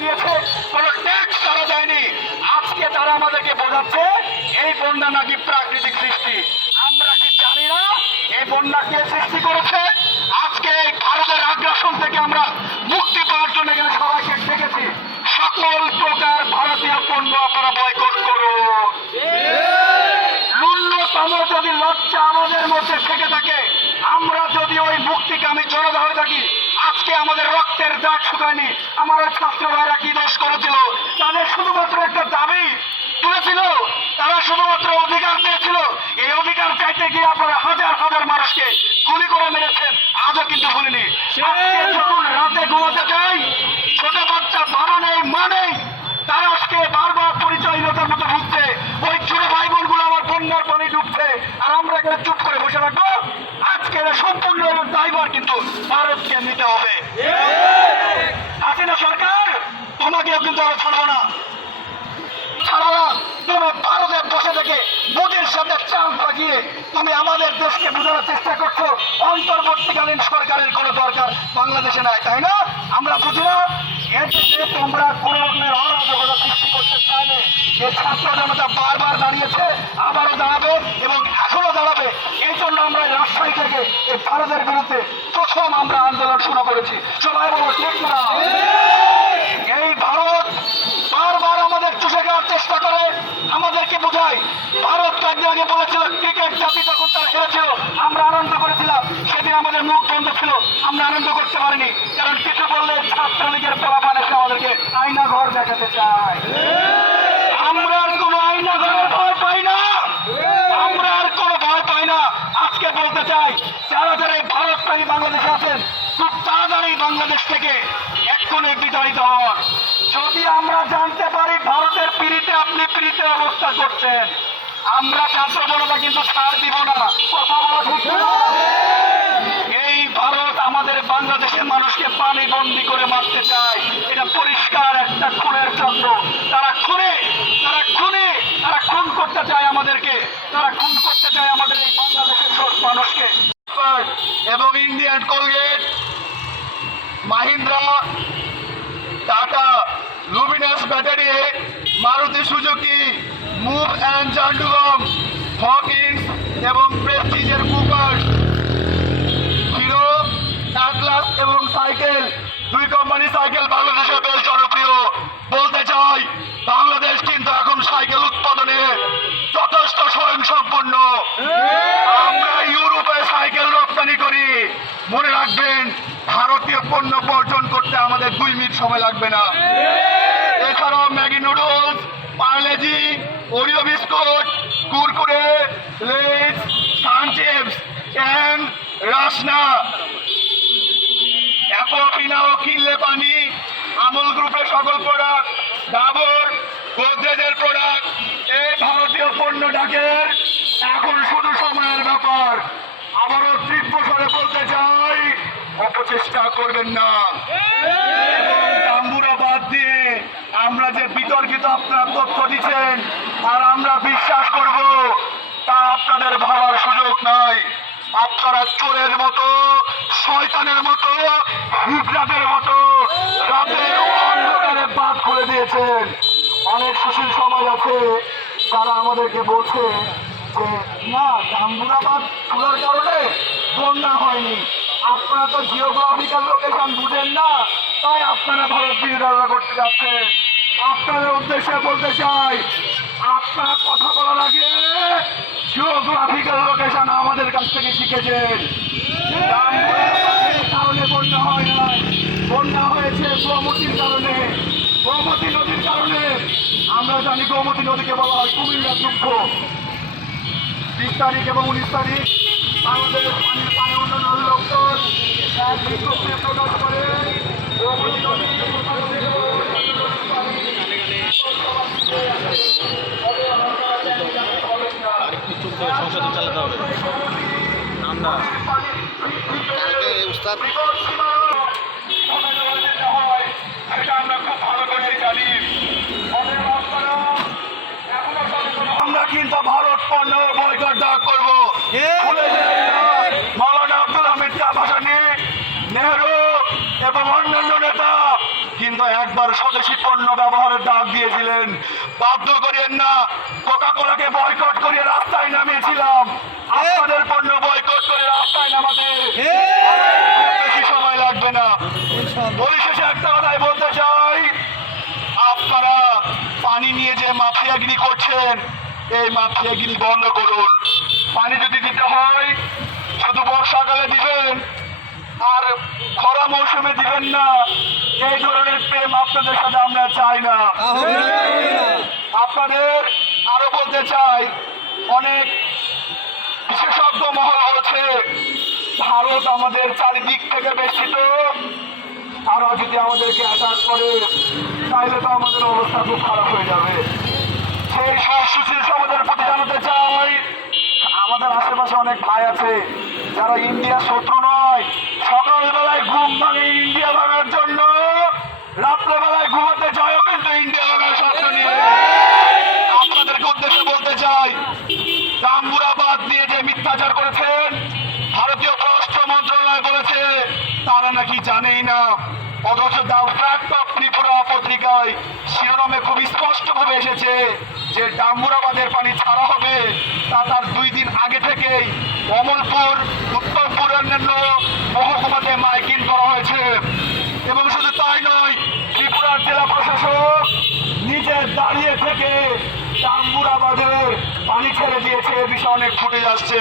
গিয়েছে, কোনো ট্যাক্স তারা দেয়নি। আজকে তারা আমাদেরকে বোঝাচ্ছে এই বন্যা নাকি প্রাকৃতিক সৃষ্টি। আমরা কি জানি না এই বন্যা কে সৃষ্টি করেছে? আজকে এই ভারতের আগ্রাসন থেকে আমরা মুক্তি পাওয়ার জন্য এখানে সবাইকে ডেকেছি। সকল প্রকার ভারতীয় পণ্য আপনারা বয়কট করুন। ন্যূনতম যদি লজ্জা আমাদের মধ্যে থেকে থাকে, আমরা যদি ওই মুক্তিকামী জনতা হয়ে থাকি, আজকে আমাদের রক্তের দাগ শুকায়নি। আমার ওই ছাত্র ভাইরা কি দোষ করেছিল? তাদের শুধুমাত্র একটা দাবি তুলেছিল, তারা শুধুমাত্র অধিকার চেয়েছিল। এই অধিকার চাইতে গিয়ে আপনারা হাজার হাজার মানুষকে গুলি করে মেরেছেন, আজও কিন্তু ভুলিনি। আজকে যখন রাতে ঘুমাতে যাই, ছোট বাচ্চা বাবা নেই মা নেই, তারা আজকে বারবার পরিচয়হীনতার মতো ভুগছে। ওই ছোট ভাই বোনগুলো আমার বন্যার পানি ডুবছে, আর আমরা এখানে চুপ করে বসে থাকবো? আজকে সম্পূর্ণ দায়ভার কিন্তু ভারতকে নিতে হবে। হাসিনা সরকার, তোমাকেও কিন্তু আমরা ছাড়বো না, ছাড়বো না। তুমি ভারতে বসে থেকে মোদির সাথে চাল পাকিয়ে তুমি আমাদের দেশকে বোঝানোর চেষ্টা করছো অন্তর্বর্তীকালীন সরকারের কোনো দরকার বাংলাদেশে নাই, তাই না? আমরা বুঝি না এতে যে তোমরা কোনো রকমের অরাজকতা সৃষ্টি করতে চাইলে যে ছাত্র জনতা বারবার দাঁড়িয়েছে, আবারও দাঁড়াবে এবং এখনো দাঁড়াবে। এই জন্য আমরা রাজশাহী থেকে এই ভারতের বিরুদ্ধে প্রথম আমরা আন্দোলন শুরু করেছি। সবাই বলো ঠিক না? এই ভারত বারবার আমাদের চুষে খাওয়ার চেষ্টা করে, আমাদেরকে বোঝায়। ভারত কয়েকদিন আগে বলেছিল ক্রিকেট জাতি যখন তারা হেরেছিল আমরা আনন্দ করেছিলাম, সেদিন আমাদের মুখ বন্ধ ছিল, আমরা আনন্দ করতে পারিনি। কারণ কিছু বললে ছাত্রলীগের পোলাপান এসে আমাদেরকে আয়না ঘর দেখাতে চায়। আমরা আর কোনো আয়না ঘরের ভয় পাই না, আমরা আর কোনো ভয় পাই না। আজকে বলতে চাই, যারা যারা এই ভারতপ্রেমী বাংলাদেশে আছেন, খুব তাড়াতাড়ি বাংলাদেশ থেকে এক্ষুনি বিতাড়িত হন। যদি আমরা জানতে পারি ভারতের পিড়িতে আপনি পিড়িতে অবস্থা করছেন, আমরা ছাত্র জনতা কিন্তু ছাড় দিব না। কথা বলা ঠিক না? এই ভারত আমাদের বাংলাদেশের মানুষকে পানি বন্দি করে মারতে চায়, এটা পরিষ্কার একটা খুনের চক্র। তারা খুন করতে চায় আমাদেরকে, তারা খুন করতে চায় আমাদের এই বাংলাদেশের সব মানুষকে। এবং Indian Colgate, Mahindra, Tata, Luminous battery, Maruti Suzuki, Moov and জান্ডুগম, হকিন্স এবং প্রেস্টিজের কুকার, হিরো, অ্যাটলাস এবং সাইকেল, দুই কোম্পানি সাইকেল বাংলাদেশে বেশ জনপ্রিয়। বলতে চাই, বাংলাদেশ কিন্তু এখন সাইকেল উৎপাদনে যথেষ্ট স্বয়ংসম্পূর্ণ। আমরা ইউরোপে সাইকেল রপ্তানি করি। মনে রাখবেন, ভারতীয় পণ্য বর্জন করতে আমাদের 2 মিনিট সময় লাগবে না। এছাড়াও Maggi noodles, Parle-G, Oreo biscuit, Kurkure, লেজ, সান চিপস, ক্যান, রাসনা, অ্যাপোপিনা ও কিনলে পানি, আমুল গ্রুপের সকল প্রোডাক্ট, ডাবর, গোদরেজের প্রোডাক্ট, এই ভারতীয় পণ্য ডাকের এখন শুধু সময়ের ব্যাপার। আবারও তীব্র স্বরে বলতে চাই, অপচেষ্টা করবেন না। এবং তাম্বুরা বাদ দিয়ে আমরা যে বিতর্কিত আপনারা তথ্য দিচ্ছেন আর আমরা বিশ্বাস করব, তা আপনাদের ভাবার সুযোগ নাই। আপনারা চোরের মতো, শয়তানের মতো, হিজড়াদের মতো রাতের অন্ধকারে বাদ করে দিয়েছেন। অনেক সুশীল সমাজ আছে যারা আমাদেরকে বলছে যে না, তাম্বুরাবাদ খোলার কারণে বন্যা হয়নি। আপনারা তো জিওগ্রাফিক্যাল লোকেশন বুঝেন না, তাই আপনারা ভারত বিরোধিতা করতে যাচ্ছেন। আপনাদের উদ্দেশ্যে বলতে চাই, আপনারা কথা বলার আগে জিওগ্রাফিক্যাল লোকেশন আমাদের কাছ থেকে শিখেছেন। কারণে বন্যা হয় নাই, বন্যা হয়েছে গোমতীর কারণে, গোমতী নদীর কারণে। আমরা জানি গোমতী নদীকে বলা হয় কুমিল্লার দুঃখ। 20 তারিখ এবং 19 তারিখ বাংলাদেশ পানি উন্নয়ন দপ্তর এক বিজ্ঞপ্তি প্রকাশ করে গোমতী নদী সংসদে চালাতে হবে। আমরা কিন্তু ভারত পণ্য বয়কট করবো। মৌলানা আব্দুল হামিদ আবাসানি, নেহরু এবং অন্যান্য নেতা কিন্তু একবার স্বদেশী বাংলাদেশি পণ্য ব্যবহারের ডাক দিয়েছিলেন। বাধ্য করিয়েন না, কোকা কোলাকে বয়কট করিয়ে রাস্তায় নামিয়েছিলাম। আপনাদের পণ্য বয়কট করে রাস্তায় নামাতে বেশি সময় লাগবে না। পরিশেষে একটা কথাই বলতে চাই, আপনারা পানি নিয়ে যে মাফিয়াগিরি করছেন, এই মাফিয়াগিরি বন্ধ করুন। পানি যদি দিতে হয় শুধু বর্ষাকালে দিবেন আর খরা মৌসুমে দিবেন না। এই ধরনের প্রেম আপনাদের সাথে আমরা চাই না। আপনাদের আরো বলতে চাই, অনেক বিশেষজ্ঞ মহল হচ্ছে ভারত আমাদের চারিদিক থেকে বেষ্টিত। তারা যদি আমাদেরকে অ্যাটাক করে তাহলে তো আমাদের অবস্থা খুব খারাপ হয়ে যাবে। সেই সুশীল আমাদের প্রতি জানাতে চাই, আমাদের আশেপাশে অনেক ভাই আছে যারা ইন্ডিয়ার শত্রু নয়। সকালবেলায় ঘুম ভাঙে ইন্ডিয়া ভাঙার জন্য, রাত্রেবেলায় ঘুমাতে চায়ও কিন্তু ইন্ডিয়া ভাঙার স্বপ্ন নিয়ে। আপনাদেরকে উদ্দেশ্যে বলতে চাই, জাম্বুরাবাদ নিয়ে যে মিথ্যাচার করেছেন, ভারতীয় পররাষ্ট্র মন্ত্রণালয় বলেছে তারা নাকি জানেই না। অথচ দ্য ফ্যাক্ট অফ ত্রিপুরা পত্রিকায় শিরোনামে খুব স্পষ্টভাবে এসেছে যে ডাম্বুরাবাদের পানি ছাড়া হবে, তা তার 2 দিন আগে থেকেই অমলপুর, উত্তরপুর অন্যান্য মহকুমাতে মাইকিং করা হয়েছে। এবং শুধু তাই নয়, ত্রিপুরার জেলা প্রশাসক নিজে দাঁড়িয়ে থেকে ডাম্বুরাবাদের পানি ছেড়ে দিয়েছে। এ বিষয়ে অনেক ফুটেজ আসছে।